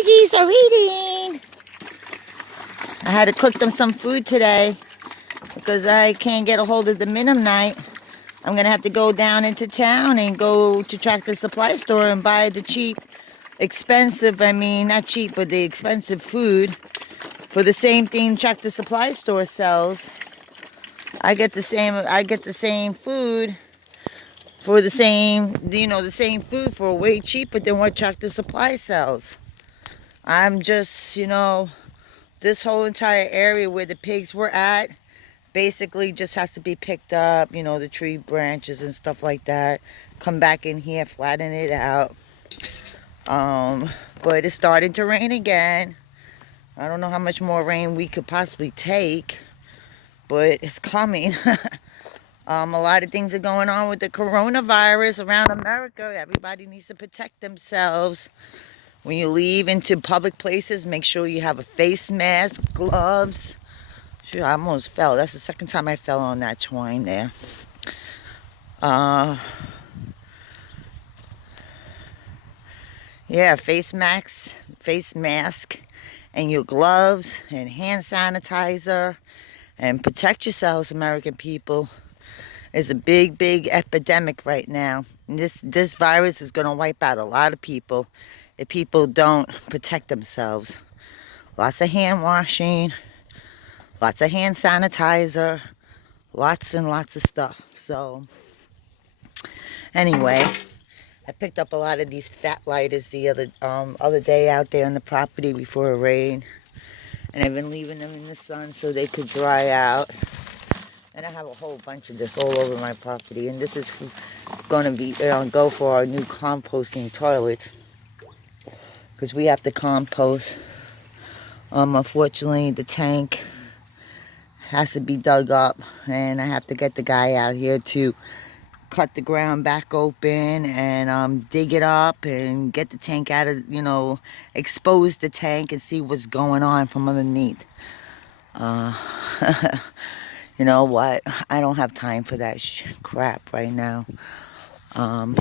piggies are eating. I had to cook them some food today because I can't get a hold of the Mennonite. I'm going to have to go down into town and go to Tractor Supply store and buy the cheap, expensive, I mean, not cheap, but the expensive food for the same thing Tractor Supply store sells. I get the same food for the same, the same food for way cheaper than what Tractor Supply sells. I'm just, this whole entire area where the pigs were at basically just has to be picked up, the tree branches and stuff like that. Come back in here, flatten it out. But it's starting to rain again. I don't know how much more rain we could possibly take, but it's coming. A lot of things are going on with the coronavirus around America. Everybody needs to protect themselves. When you leave into public places, make sure you have a face mask, gloves. Sure, I almost fell. That's the second time I fell on that twine there. Yeah, face mask, and your gloves, and hand sanitizer, and protect yourselves, American people. It's a big, big epidemic right now. And this virus is going to wipe out a lot of people if people don't protect themselves. Lots of hand washing, lots of hand sanitizer, lots and lots of stuff. So, anyway, I picked up a lot of these fat lighters the other day out there on the property before it rained. And I've been leaving them in the sun so they could dry out. And I have a whole bunch of this all over my property. And this is going to be go for our new composting toilets, because we have to compost. Unfortunately, the tank has to be dug up, and I have to get the guy out here to cut the ground back open and dig it up and get the tank out of, expose the tank and see what's going on from underneath. You know what? I don't have time for that crap right now.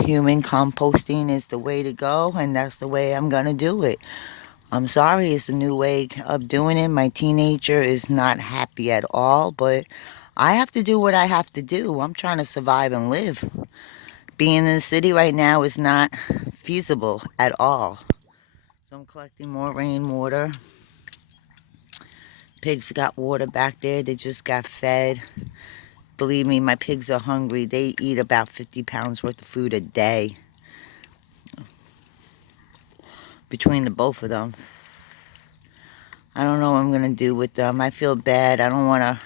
Human composting is the way to go, and that's the way I'm gonna do it. I'm sorry, it's a new way of doing it. My teenager is not happy at all, but I have to do what I have to do. I'm trying to survive and live. Being in the city right now is not feasible at all. So I'm collecting more rainwater. Pigs got water back there. They just got fed. Believe me, my pigs are hungry. They eat about 50 pounds worth of food a day. Between the both of them. I don't know what I'm going to do with them. I feel bad. I don't want to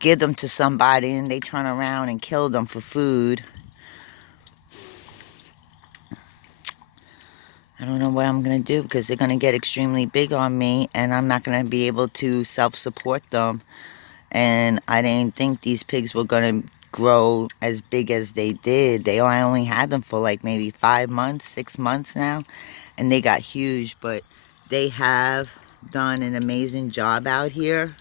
give them to somebody and they turn around and kill them for food. I don't know what I'm going to do, because they're going to get extremely big on me and I'm not going to be able to self-support them. And I didn't think these pigs were going to grow as big as they did. I only had them for like maybe 5 months, 6 months now, and they got huge. But they have done an amazing job out here.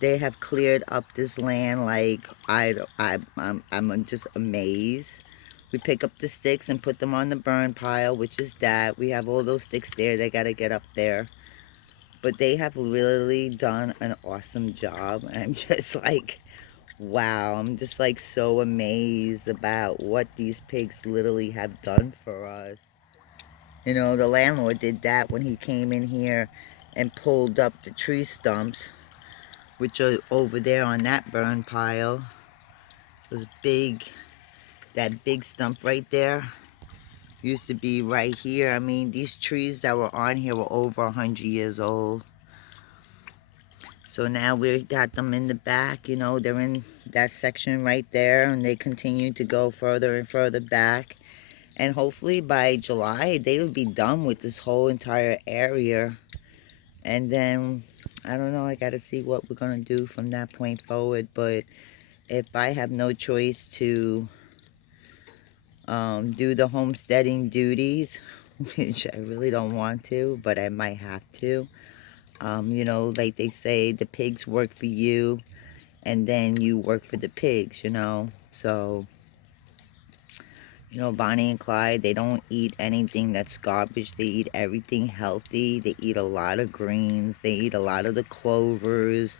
They have cleared up this land like I'm just amazed. We pick up the sticks and put them on the burn pile, which is that. We have all those sticks there. They got to get up there. But they have really done an awesome job. I'm just like, wow. I'm just like so amazed about what these pigs literally have done for us. The landlord did that when he came in here and pulled up the tree stumps, which are over there on that burn pile. Those that big stump right there used to be right here. I mean, these trees that were on here were over 100 years old. So now we got them in the back, they're in that section right there, and they continue to go further and further back. And hopefully by July, they would be done with this whole entire area. And then, I don't know, I got to see what we're going to do from that point forward. But if I have no choice to do the homesteading duties, which I really don't want to, but I might have to. Like they say, the pigs work for you, and then you work for the pigs, So You know, Bonnie and Clyde, they don't eat anything that's garbage. They eat everything healthy. They eat a lot of greens. They eat a lot of the clovers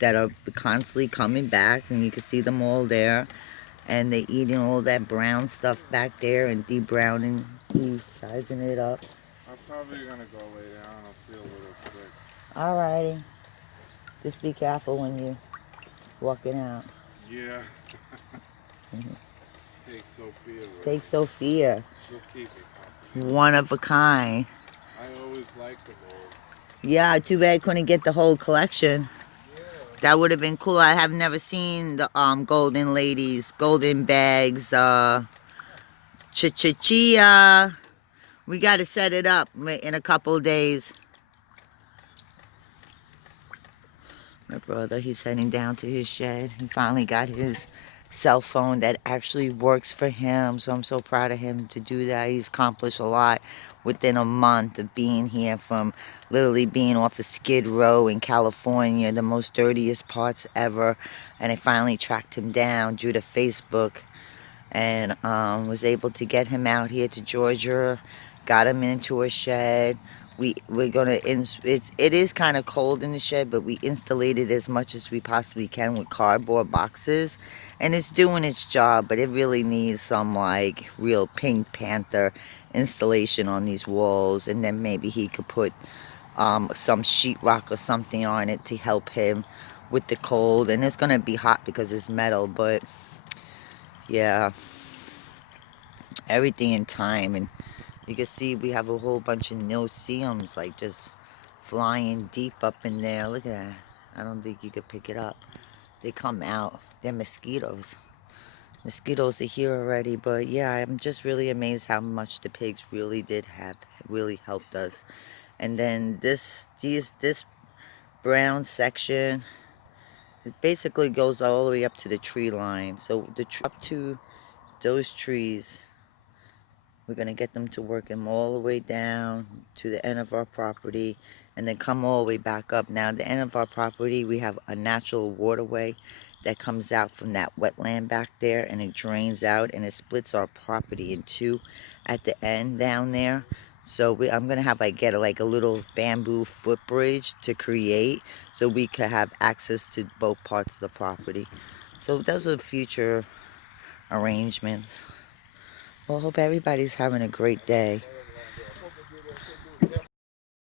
that are constantly coming back, and you can see them all there. And they eating all that brown stuff back there and debrowning, sizing it up. I'm probably gonna go lay down. I feel a little sick. Alrighty. Just be careful when you're walking out. Yeah. Take Sophia with Take me. Sophia. She'll keep me company. One of a kind. I always liked them all. Yeah, too bad I couldn't get the whole collection. Yeah. That would have been cool. I have never seen the golden ladies, golden bags, chia. We got to set it up in a couple of days. My brother, he's heading down to his shed. He finally got his cell phone that actually works for him. So I'm so proud of him to do that. He's accomplished a lot within a month of being here, from literally being off of Skid Row in California, the most dirtiest parts ever. And I finally tracked him down due to Facebook, and was able to get him out here to Georgia, got him into a shed. We're gonna it is kind of cold in the shed, but we insulated as much as we possibly can with cardboard boxes, and it's doing its job. But it really needs some like real Pink Panther installation on these walls, and then maybe he could put some sheetrock or something on it to help him with the cold. And it's gonna be hot because it's metal, but yeah, everything in time. And you can see we have a whole bunch of no-see-ums like just flying deep up in there. Look at that. I don't think you could pick it up. They come out. They're mosquitoes. Mosquitoes are here already. But yeah, I'm just really amazed how much the pigs really really helped us. And then this brown section, it basically goes all the way up to the tree line. So up to those trees, we're going to get them to work them all the way down to the end of our property, and then come all the way back up. Now, at the end of our property, we have a natural waterway that comes out from that wetland back there, and it drains out, and it splits our property in two at the end down there. So I'm going to have get like a little bamboo footbridge to create, so we could have access to both parts of the property. So those are future arrangements. Well, I hope everybody's having a great day.